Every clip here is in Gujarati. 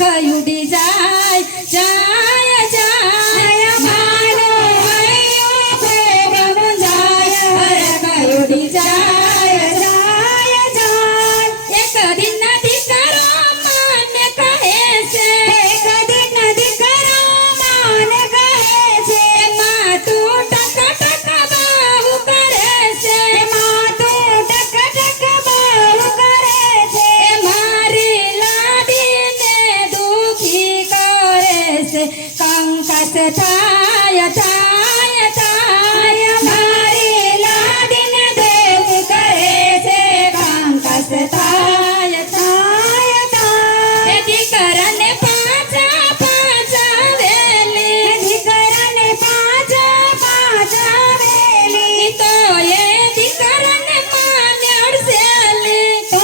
હરખ ઉડી જાય જાય જાય માનો હૈયો પ્રેમ મુંજાય હરખ ઉડી જાય જાય જાય એક દિન દીકરો માને કહે છે એક દિન દીકરો માને કહે છે માં તું ટક ટક બાહુ કરે છે માં તું ટક ટક બાહુ કરે છે મારી લાડીને દુખી કરે છે કંકાસ થાય થાય થાય મારી લાડીને દુખી કરે છે કંકાસ થાય થાય થાય દીકરાને પાછા પાછા વેલી દીકરાને પાછા પાછા વેલી તો એ દીકરાને માને અડસેલી તો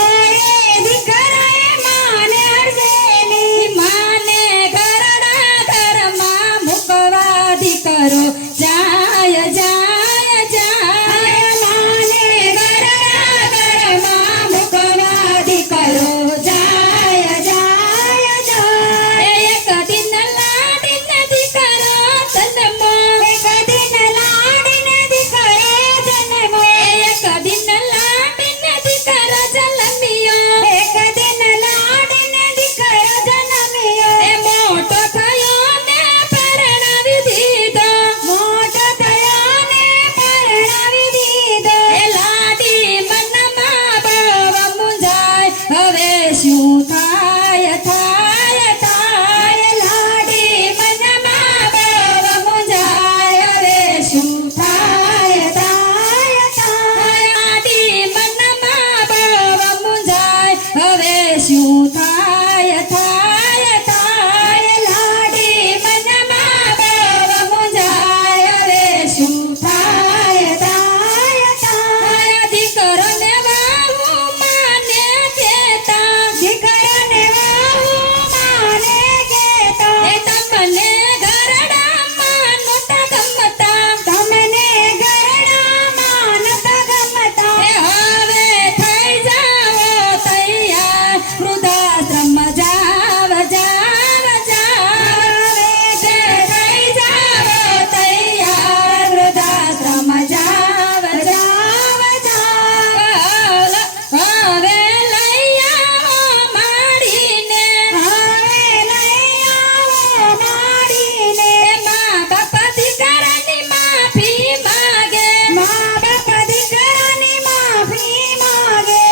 એ દીકરાએ માને અડસેલી માને ઘરડા ઘરમાં મૂકવા દીકરો જાય જાય જાય માને ઘરડા ઘરમાં મૂકવા દીકરો જાય જાય જાય એક દિન લાડીને દીકરો જન્મો એક દિન લાડીને દીકરો જન્મો એક દિન લાડીને દીકરો જન્મ્યો એક દિન લાડીને દીકરો જન્મ્યો એ મોટો થયો ને પરણાવી દીધો મોટો થયો ને પરણાવી દીધો એ લાડી મનમાં બહુ મુંજાય હવે શું થાય થાય થાય લાડી મનમાં બહુ મુંજાય હવે શું થાય થાય થાય લાડી મનમાં બહુ મુંજાય હવે શું થાય થાય થાય લાડી મનમાં બહુ મુંજાય હવે શું થાય થાય થાય દીકરોને વાહુ માને કેતા દીકરોને વાહુ માને કેતા એ તમને ઘરડામાં નહોતા ગમતા તમને ઘરડામાં નહોતા ગમતા એ હવે થઈ જાઓ તૈયાર વૃદ્ધાશ્રમ જાવ જાવ જાવ થઈ જાઓ તૈયાર વૃદ્ધાશ્રમ જાવ જાવ જાવ હવે લઈ આવો માડીને હવે લઈ આવો માડીને મા બાપ દીકરાની માફી માગે મા બાપ દીકરાની માફી માગે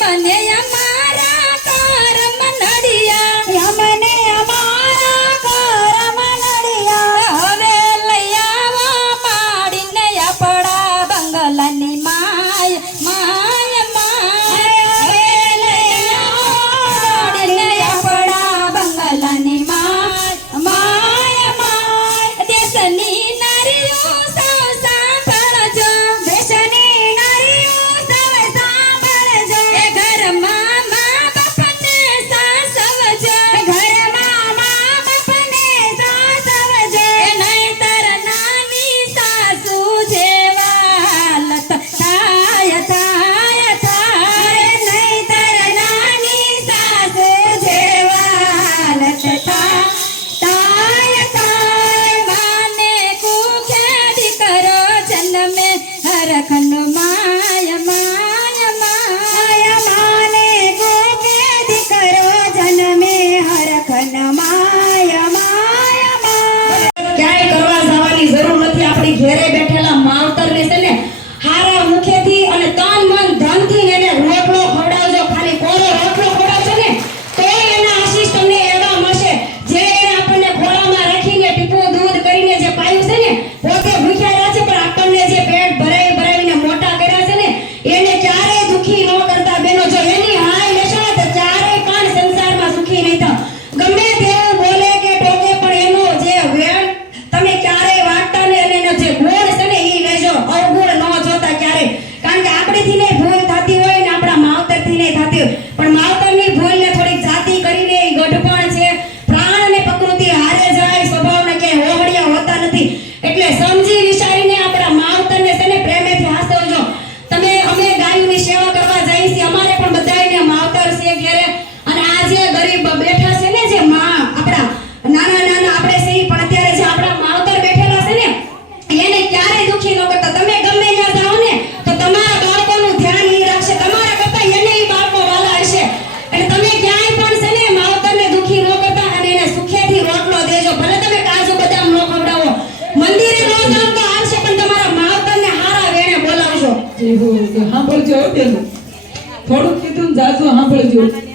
અમને અમારા કરમ નડિયા અમને અમારા કરમ નડિયા હવે લઈ આવો માડીને આપણા બંગલાની માય માય માય હવે લઈ આવો માડીને આપણા બંગલાની માય માય માય દેશની નારીઓ સૌ સાંભળજો દેશની નારીઓ સૌ સાંભળજો એ ઘરમાં મા બાપને સાસવજો ઘરમાં મા બાપને સાસવજો એ નહીંતર નાની સાસુ જેવા હાલત થાય થાય થાય નહીંતર નાની સાસુ જેવા હાલત થાય થાય થાય માને કુખે દીકરો જન્મે હરખનો માય માય માય માને કુખે દીકરો જન્મે હરખન માય માય માય ક્યાંય કરવા જવાની જરૂર નથી. આપણી ઘેરે બેઠેલા માવતરને છે ને હારા મુખેથી અને તન મન ધનથી એને રોટલો ખવડાવજો. ખાલી કોરો રોટલો ખવડાવજો ને તો એના આશીષ તમને એવા મળશે જે એને આપણને ખોળામાં એવું કે સાંભળજો હો બેન થોડુંક કીધું ને જાજુ સાંભળજો